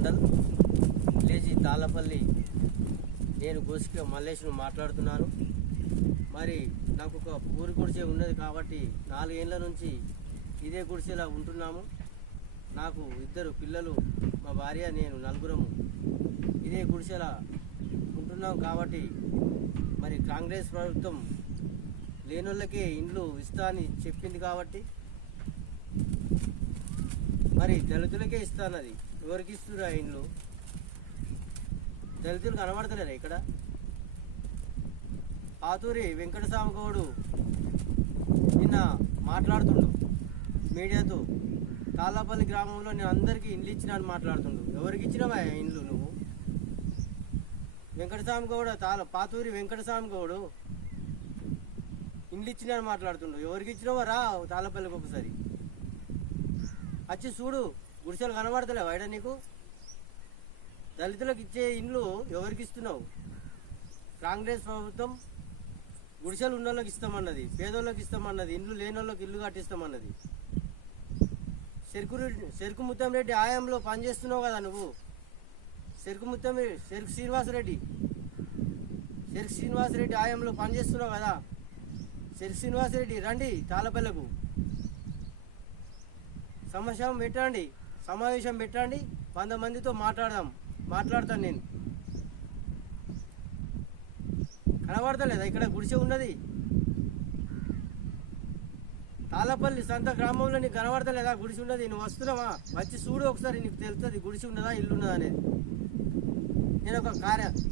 Mandal village Tallapalli. నేను గోసిక మల్లేష్ను మాట్లాడుతున్నాను. మరి నాకు ఒక పూరి గుడిసె ఉన్నది కాబట్టి 4 ఏళ్ళ నుంచి ఇదే గుడిసెలా ఉంటున్నాము. నాకు 2 పిల్లలు, మా భార్య, నేను నలుగురము ఇదే గుడిసెలా ఉంటున్నాం. కాబట్టి మరి కాంగ్రెస్ ప్రభుత్వం లేనోళ్ళకే ఇండ్లు ఇస్తా అని చెప్పింది కాబట్టి మరి దళితులకే ఇస్తానది. ఎవరికి ఇస్తురా ఇండ్లు? దళితులు కనబడతలేరా ఇక్కడ? పాతూరి వెంకటస్వామి గౌడు నిన్న మాట్లాడుతుండు మీడియాతో. తాళ్ళపల్లి గ్రామంలో నేను అందరికీ ఇండ్లు ఇచ్చినాను మాట్లాడుతుండు. ఎవరికి ఇచ్చినావా ఇండ్లు నువ్వు? వెంకటస్వామి గౌడ పాతూరి వెంకటస్వామి గౌడు ఇండ్లు ఇచ్చినాను మాట్లాడుతుండు. ఎవరికి ఇచ్చినావా? రా తాళ్ళపల్లికి ఒకసారి వచ్చి చూడు. గుడిసెలు కనబడతలేవు అయినా నీకు? దళితులకు ఇచ్చే ఇండ్లు ఎవరికి ఇస్తున్నావు? కాంగ్రెస్ ప్రభుత్వం గుడిసెలు ఉన్న వాళ్ళకి ఇస్తామన్నది, పేదోళ్ళకి ఇస్తామన్నది, ఇండ్లు లేని వాళ్ళకి ఇల్లు కట్టిస్తామన్నది. చెరుకు ముత్తంరెడ్డి ఆయంలో పనిచేస్తున్నావు కదా నువ్వు. చెరుకు శ్రీనివాసరెడ్డి ఆయంలో పనిచేస్తున్నావు కదా. చెరుకు శ్రీనివాసరెడ్డి రండి తాళ్ళపల్లకు, సమావేశం పెట్టండి. 100 మందితో మాట్లాడతాను నేను. కనబడతలేదా ఇక్కడ గుడిసె ఉన్నది? తాళ్ళపల్లి సంత గ్రామంలో నీకు కనబడతలేదా గుడిసె ఉన్నది? నువ్వు వస్తున్నావా? వచ్చి చూడు ఒకసారి, నీకు తెలుస్తుంది గుడిసె ఉన్నదా ఇల్లు ఉన్నదా అనేది. నేను ఒక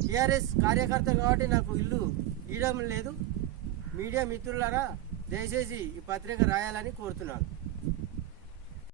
టీఆర్ఎస్ కార్యకర్త కాబట్టి నాకు ఇల్లు ఇవ్వడం లేదు. మీడియా మిత్రులారా దయచేసి ఈ పత్రిక రాయాలని కోరుతున్నాను.